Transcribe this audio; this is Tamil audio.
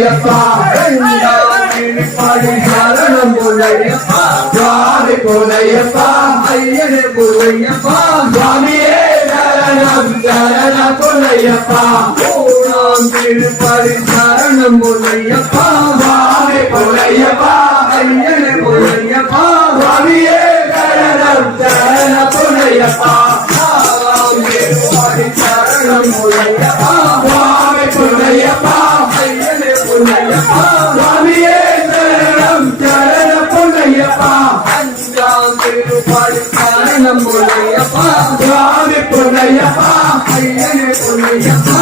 பொன்னையப்பா திருப்படி சரணம் பொன்னையப்பா சுவாமி பொன்னையப்பா ஐயனே பொன்னையப்பா சுவாமியே சரணம் சரணம் பொன்னையப்பா ஓணாம் திருப்படி சரணம் பொன்னையப்பா சுவாமி பொன்னையப்பா ஐயனே பொன்னையப்பா சுவாமியே சரணம் சரணம் பொன்னையப்பா சரணம் பொன்னையப்பா சுவாமி பொன்னையப்பா ஐயனே பொன்னையப்பா சுவாமியே சரணம் சரணம் பொன்னையப்பா அஞ்சாம் திருப்படி சரணம் பொன்னையப்பா சுவாமி பொன்னையப்பா ஐயனே பொன்னையப்பா